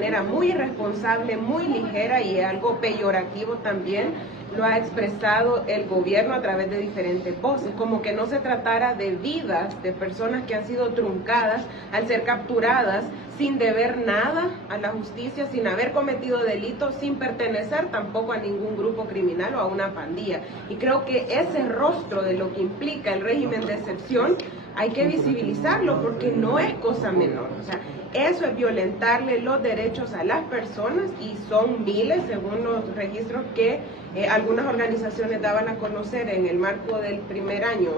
manera muy irresponsable, muy ligera y algo peyorativo también, lo ha expresado el gobierno a través de diferentes voces, como que no se tratara de vidas de personas que han sido truncadas al ser capturadas sin deber nada a la justicia, sin haber cometido delitos, sin pertenecer tampoco a ningún grupo criminal o a una pandilla. Y creo que ese rostro de lo que implica el régimen de excepción hay que visibilizarlo porque no es cosa menor. O sea, eso es violentarle los derechos a las personas y son miles, según los registros que algunas organizaciones daban a conocer en el marco del primer año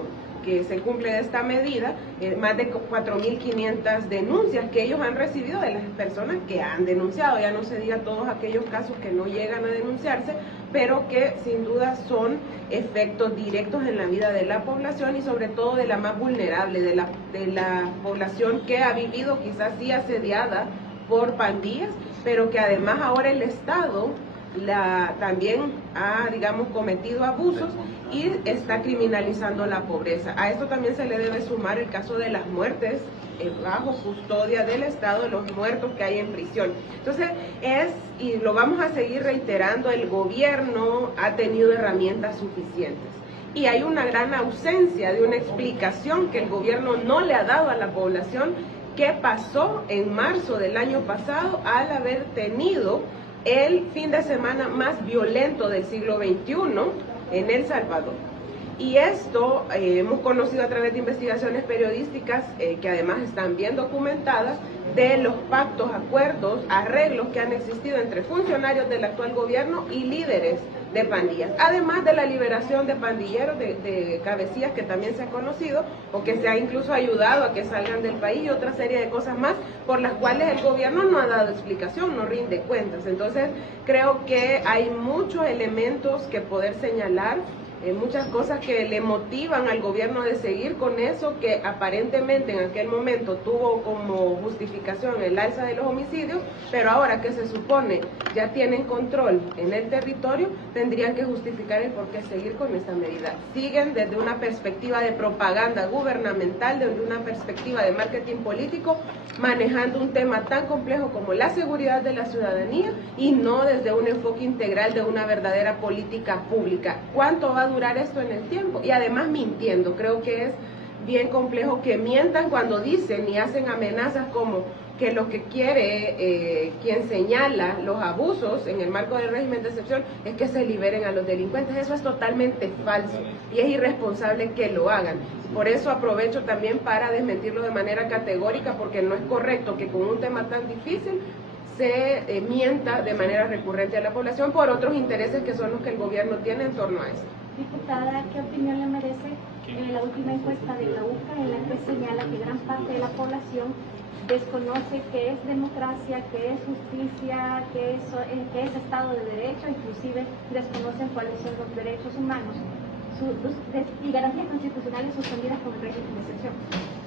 que se cumple de esta medida, más de 4.500 denuncias que ellos han recibido de las personas que han denunciado, ya no se diga todos aquellos casos que no llegan a denunciarse, pero que sin duda son efectos directos en la vida de la población y sobre todo de la más vulnerable, de la población que ha vivido quizás sí asediada por pandillas, pero que además ahora el Estado también ha, digamos, cometido abusos y está criminalizando la pobreza. A esto también se le debe sumar el caso de las muertes bajo custodia del Estado, de los muertos que hay en prisión. Entonces y lo vamos a seguir reiterando, el gobierno ha tenido herramientas suficientes. Y hay una gran ausencia de una explicación que el gobierno no le ha dado a la población qué pasó en marzo del año pasado al haber tenido el fin de semana más violento del siglo XXI en El Salvador. Y esto hemos conocido a través de investigaciones periodísticas que además están bien documentadas, de los pactos, acuerdos, arreglos que han existido entre funcionarios del actual gobierno y líderes de pandillas, además de la liberación de pandilleros, de cabecillas que también se ha conocido o que se ha incluso ayudado a que salgan del país y otra serie de cosas más por las cuales el gobierno no ha dado explicación, no rinde cuentas. Entonces creo que hay muchos elementos que poder señalar, muchas cosas que le motivan al gobierno de seguir con eso que aparentemente en aquel momento tuvo como justificación el alza de los homicidios, pero ahora que se supone ya tienen control en el territorio, tendrían que justificar el por qué seguir con esta medida. Siguen desde una perspectiva de propaganda gubernamental, desde una perspectiva de marketing político, manejando un tema tan complejo como la seguridad de la ciudadanía y no desde un enfoque integral de una verdadera política pública. ¿Cuánto va a durar esto en el tiempo? Y además mintiendo. Creo que es bien complejo que mientan cuando dicen y hacen amenazas como que lo que quiere quien señala los abusos en el marco del régimen de excepción es que se liberen a los delincuentes. Eso es totalmente falso y es irresponsable que lo hagan. Por eso aprovecho también para desmentirlo de manera categórica, porque no es correcto que con un tema tan difícil se mienta de manera recurrente a la población por otros intereses que son los que el gobierno tiene en torno a esto. Diputada, ¿qué opinión le merece la última encuesta de la UCA en la que señala que gran parte de la población desconoce qué es democracia, qué es justicia, qué es Estado de Derecho, inclusive desconocen cuáles son los derechos humanos y garantías constitucionales suspendidas por el régimen de excepción?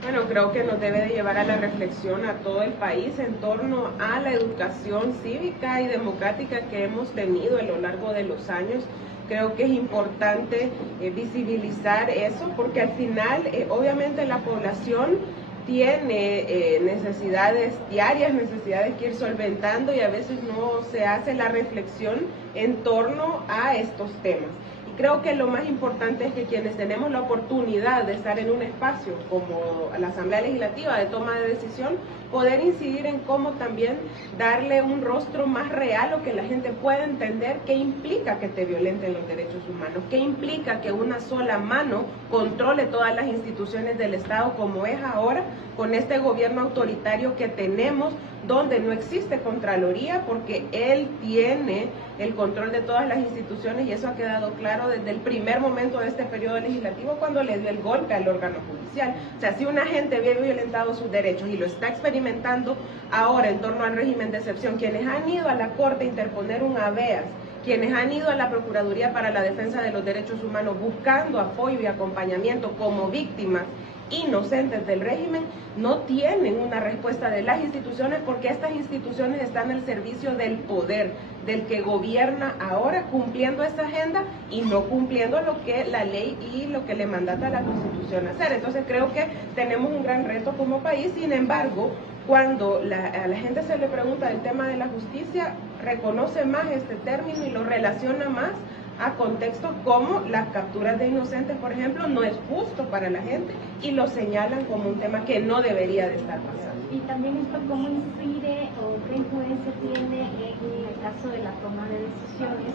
Bueno, creo que nos debe de llevar a la reflexión a todo el país en torno a la educación cívica y democrática que hemos tenido a lo largo de los años. Creo que es importante visibilizar eso porque al final obviamente la población tiene necesidades diarias, necesidades que ir solventando y a veces no se hace la reflexión en torno a estos temas. Creo que lo más importante es que quienes tenemos la oportunidad de estar en un espacio como la Asamblea Legislativa de toma de decisión, poder incidir en cómo también darle un rostro más real o que la gente pueda entender qué implica que te violenten los derechos humanos, qué implica que una sola mano controle todas las instituciones del Estado como es ahora con este gobierno autoritario que tenemos, donde no existe Contraloría porque él tiene el control de todas las instituciones y eso ha quedado claro desde el primer momento de este periodo legislativo cuando le dio el golpe al órgano judicial. O sea, si una gente había violentado sus derechos y lo está experimentando ahora en torno al régimen de excepción, quienes han ido a la Corte a interponer un habeas, quienes han ido a la Procuraduría para la Defensa de los Derechos Humanos buscando apoyo y acompañamiento como víctimas inocentes del régimen, no tienen una respuesta de las instituciones porque estas instituciones están al servicio del poder, del que gobierna ahora, cumpliendo esta agenda y no cumpliendo lo que la ley y lo que le mandata a la Constitución hacer. Entonces creo que tenemos un gran reto como país, sin embargo, cuando a la gente se le pregunta el tema de la justicia, reconoce más este término y lo relaciona más a contextos como las capturas de inocentes, por ejemplo, no es justo para la gente y lo señalan como un tema que no debería de estar pasando. Y también esto cómo incide o qué influencia tiene en el caso de la toma de decisiones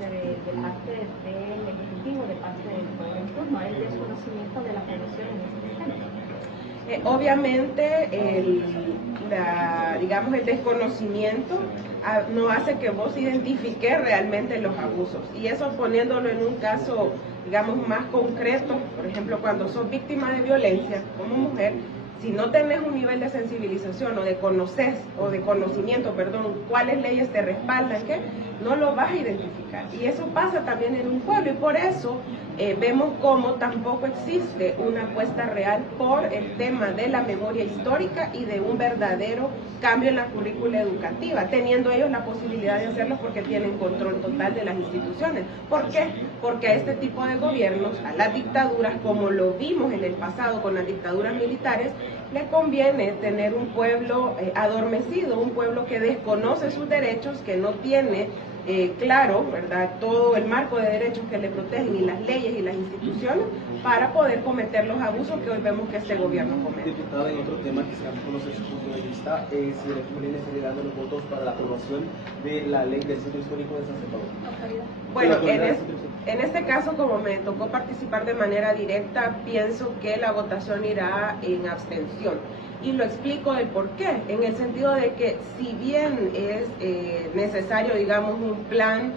de parte del Ejecutivo, de parte del poder en turno, el desconocimiento de la población en este tema. Obviamente digamos el desconocimiento no hace que vos identifiques realmente los abusos, y eso poniéndolo en un caso digamos más concreto, por ejemplo cuando sos víctima de violencia como mujer, si no tenés un nivel de sensibilización o de conocimiento, cuáles leyes te respaldan, ¿qué? No lo vas a identificar. Y eso pasa también en un pueblo, y por eso vemos cómo tampoco existe una apuesta real por el tema de la memoria histórica y de un verdadero cambio en la currícula educativa, teniendo ellos la posibilidad de hacerlo porque tienen control total de las instituciones. ¿Por qué? Porque a este tipo de gobiernos, a las dictaduras, como lo vimos en el pasado con las dictaduras militares, le conviene tener un pueblo adormecido, un pueblo que desconoce sus derechos, que no tiene claro, ¿verdad?, todo el marco de derechos que le protegen y las leyes y las instituciones para poder cometer los abusos que hoy vemos que este gobierno comete. Diputada, en otro tema quisiera conocer su punto de vista, si el FMLN estaría dando los votos para la aprobación de la ley del Centro Histórico de San Salvador. Bueno, en este caso, como me tocó participar de manera directa, pienso que la votación irá en abstención. Y lo explico el por qué, en el sentido de que si bien es necesario, digamos, un plan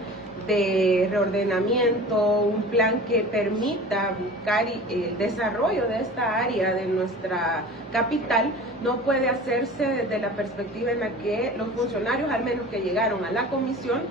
de reordenamiento, un plan que permita buscar el desarrollo de esta área de nuestra capital, no puede hacerse desde la perspectiva en la que los funcionarios, al menos que llegaron a la comisión,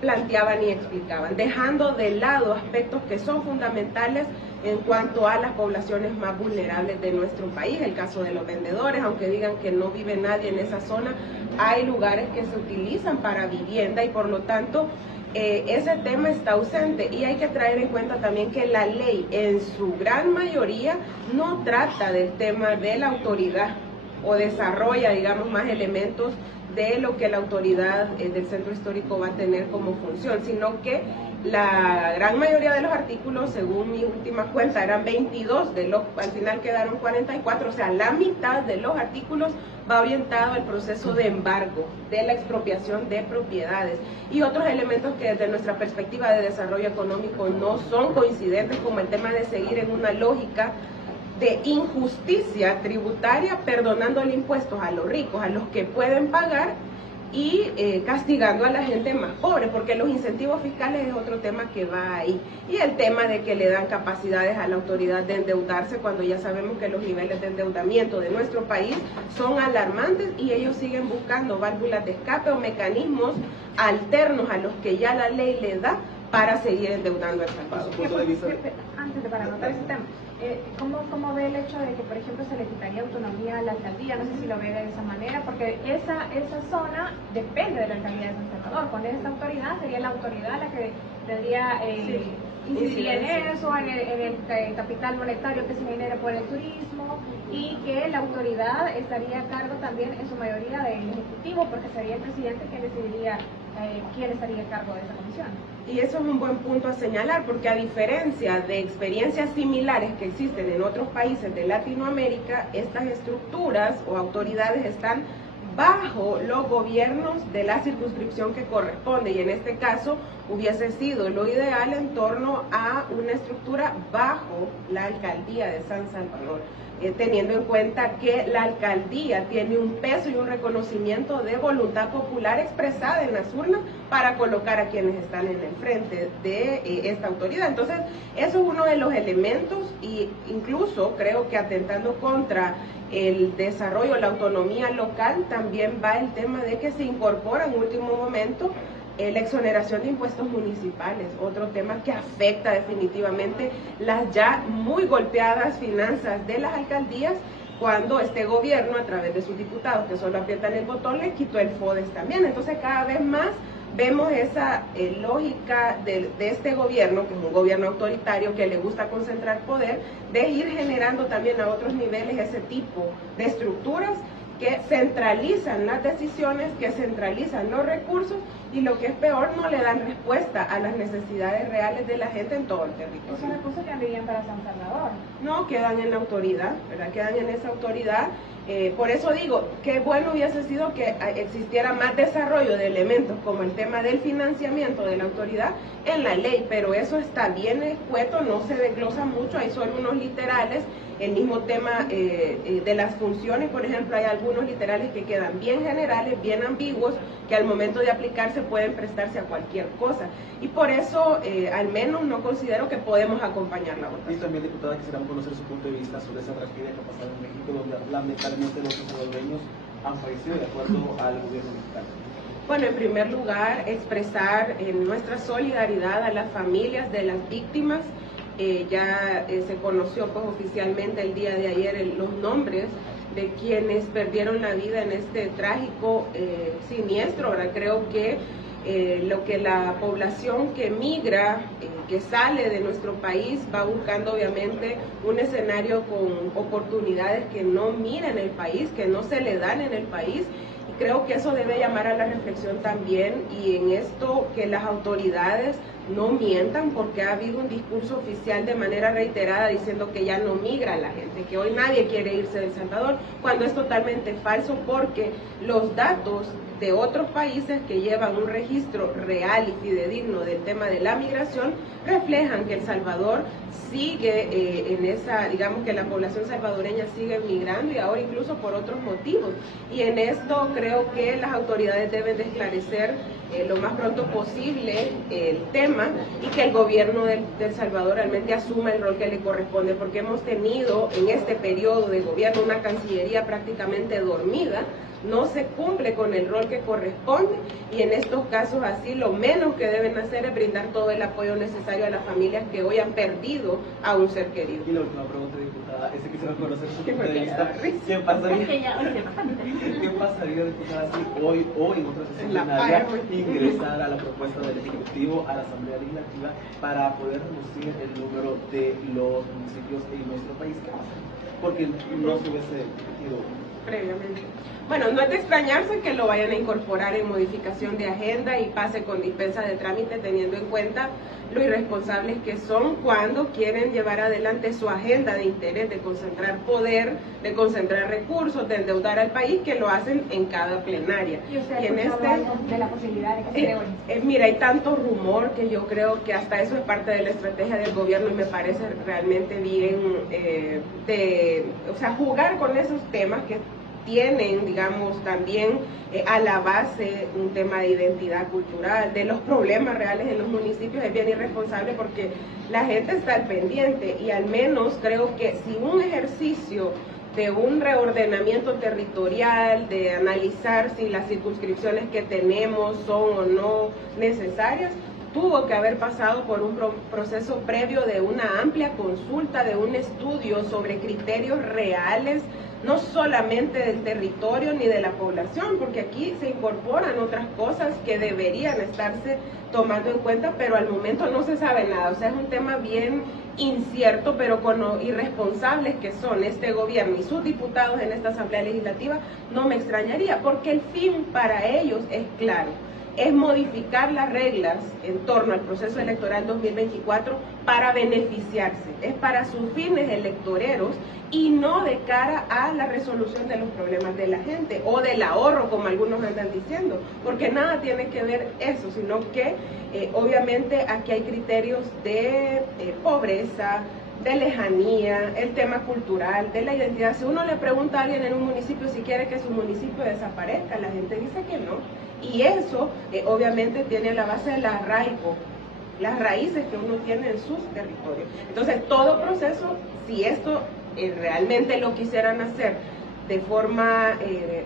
planteaban y explicaban, dejando de lado aspectos que son fundamentales en cuanto a las poblaciones más vulnerables de nuestro país. El caso de los vendedores, aunque digan que no vive nadie en esa zona, hay lugares que se utilizan para vivienda y por lo tanto ese tema está ausente. Y hay que traer en cuenta también que la ley en su gran mayoría no trata del tema de la autoridad o desarrolla, digamos, más elementos de lo que la autoridad del centro histórico va a tener como función, sino que la gran mayoría de los artículos, según mi última cuenta, eran 22, al final quedaron 44, o sea, la mitad de los artículos va orientado al proceso de embargo, de la expropiación de propiedades y otros elementos que desde nuestra perspectiva de desarrollo económico no son coincidentes, como el tema de seguir en una lógica de injusticia tributaria, perdonándole impuestos a los ricos, a los que pueden pagar, y castigando a la gente más pobre, porque los incentivos fiscales es otro tema que va ahí, y el tema de que le dan capacidades a la autoridad de endeudarse cuando ya sabemos que los niveles de endeudamiento de nuestro país son alarmantes y ellos siguen buscando válvulas de escape o mecanismos alternos a los que ya la ley le da para seguir endeudando al Salvador. Antes de para anotar ese tema, ¿cómo ve el hecho de que, por ejemplo, se le quitaría autonomía a la alcaldía? No sé si lo ve de esa manera, porque esa zona depende de la alcaldía de San Salvador. Con esta autoridad sería la autoridad la que tendría incidir en eso, en el capital monetario que se genere por el turismo, y que la autoridad estaría a cargo también en su mayoría del Ejecutivo, porque sería el presidente quien decidiría quién estaría a cargo de esa comisión. Y eso es un buen punto a señalar, porque a diferencia de experiencias similares que existen en otros países de Latinoamérica, estas estructuras o autoridades están bajo los gobiernos de la circunscripción que corresponde, y en este caso hubiese sido lo ideal en torno a una estructura bajo la alcaldía de San Salvador, teniendo en cuenta que la alcaldía tiene un peso y un reconocimiento de voluntad popular expresada en las urnas para colocar a quienes están en el frente de esta autoridad. Entonces, eso es uno de los elementos, y incluso creo que atentando contra el desarrollo, la autonomía local, también va el tema de que se incorpora en último momento la exoneración de impuestos municipales, otro tema que afecta definitivamente las ya muy golpeadas finanzas de las alcaldías, cuando este gobierno, a través de sus diputados que solo aprietan el botón, le quitó el FODES también. Entonces cada vez más vemos esa lógica de este gobierno, que es un gobierno autoritario que le gusta concentrar poder, de ir generando también a otros niveles ese tipo de estructuras que centralizan las decisiones, que centralizan los recursos y lo que es peor, no le dan respuesta a las necesidades reales de la gente en todo el territorio. ¿Esos recursos que andarían para San Salvador? No, quedan en la autoridad, ¿verdad? Quedan en esa autoridad. Por eso digo, qué bueno hubiese sido que existiera más desarrollo de elementos como el tema del financiamiento de la autoridad en la ley, pero eso está bien escueto, no se desglosa mucho, hay solo unos literales. El mismo tema de las funciones, por ejemplo, hay algunos literales que quedan bien generales, bien ambiguos, que al momento de aplicarse pueden prestarse a cualquier cosa. Y por eso, al menos, no considero que podemos acompañar la votación. Y también, diputada, quisiéramos conocer su punto de vista sobre esa tragedia que ha pasado en México, donde lamentablemente los salvadoreños han fallecido de acuerdo al gobierno mexicano. Bueno, en primer lugar, expresar nuestra solidaridad a las familias de las víctimas. Ya se conoció pues oficialmente el día de ayer los nombres de quienes perdieron la vida en este trágico siniestro. Ahora creo que lo que la población que migra, que sale de nuestro país, va buscando obviamente un escenario con oportunidades que no mira en el país, que no se le dan en el país. Y creo que eso debe llamar a la reflexión también, y en esto que las autoridades no mientan, porque ha habido un discurso oficial de manera reiterada diciendo que ya no migra la gente, que hoy nadie quiere irse de El Salvador, cuando es totalmente falso, porque los datos de otros países que llevan un registro real y fidedigno del tema de la migración reflejan que El Salvador sigue en esa, digamos que la población salvadoreña sigue migrando, y ahora incluso por otros motivos. Y en esto creo que las autoridades deben de esclarecer lo más pronto posible el tema, y que el gobierno de El Salvador realmente asuma el rol que le corresponde, porque hemos tenido en este periodo de gobierno una Cancillería prácticamente dormida, no se cumple con el rol que corresponde, y en estos casos así lo menos que deben hacer es brindar todo el apoyo necesario a las familias que hoy han perdido a un ser querido. Y la última pregunta, diputada, quisiera conocer su punto de vista. ¿Qué pasaría, diputada, si hoy o en otra sesión plenaria ingresar a la propuesta del Ejecutivo a la Asamblea Legislativa para poder reducir el número de los municipios en nuestro país? Porque no se hubiese ido previamente. Bueno, no es de extrañarse que lo vayan a incorporar en modificación de agenda y pase con dispensa de trámite, teniendo en cuenta lo irresponsables que son cuando quieren llevar adelante su agenda de interés, de concentrar poder, de concentrar recursos, de endeudar al país, que lo hacen en cada plenaria. ¿Y usted ha escuchado algo de la posibilidad de que se dé hoy? Mira, hay tanto rumor que yo creo que hasta eso es parte de la estrategia del gobierno, y me parece realmente bien jugar con esos temas que tienen, digamos, también a la base un tema de identidad cultural, de los problemas reales en los municipios. Es bien irresponsable, porque la gente está al pendiente, y al menos creo que si un ejercicio de un reordenamiento territorial, de analizar si las circunscripciones que tenemos son o no necesarias, tuvo que haber pasado por un proceso previo de una amplia consulta, de un estudio sobre criterios reales, no solamente del territorio ni de la población, porque aquí se incorporan otras cosas que deberían estarse tomando en cuenta, pero al momento no se sabe nada. O sea, es un tema bien incierto, pero con lo irresponsables que son este gobierno y sus diputados en esta Asamblea Legislativa, no me extrañaría, porque el fin para ellos es claro: es modificar las reglas en torno al proceso electoral 2024 para beneficiarse, es para sus fines electoreros y no de cara a la resolución de los problemas de la gente o del ahorro, como algunos andan diciendo, porque nada tiene que ver eso, sino que obviamente aquí hay criterios de pobreza, de lejanía, el tema cultural, de la identidad. Si uno le pregunta a alguien en un municipio si quiere que su municipio desaparezca, la gente dice que no. Y eso obviamente tiene a la base del arraigo, las raíces que uno tiene en sus territorios. Entonces, todo proceso, si esto realmente lo quisieran hacer de forma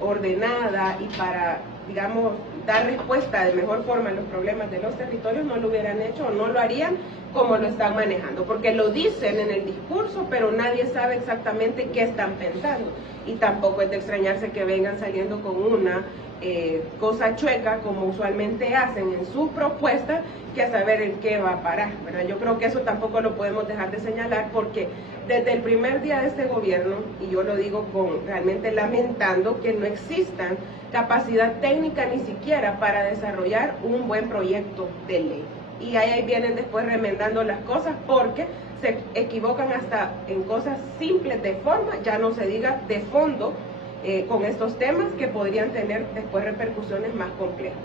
ordenada y para, digamos, dar respuesta de mejor forma a los problemas de los territorios, no lo hubieran hecho o no lo harían como lo están manejando, porque lo dicen en el discurso, pero nadie sabe exactamente qué están pensando. Y tampoco es de extrañarse que vengan saliendo con una cosa chueca como usualmente hacen en sus propuestas, que a saber en qué va a parar, ¿verdad? Yo creo que eso tampoco lo podemos dejar de señalar, porque desde el primer día de este gobierno, y yo lo digo realmente lamentando que no existan capacidad técnica ni siquiera para desarrollar un buen proyecto de ley. Y ahí vienen después remendando las cosas porque se equivocan hasta en cosas simples de forma, ya no se diga de fondo, con estos temas que podrían tener después repercusiones más complejas.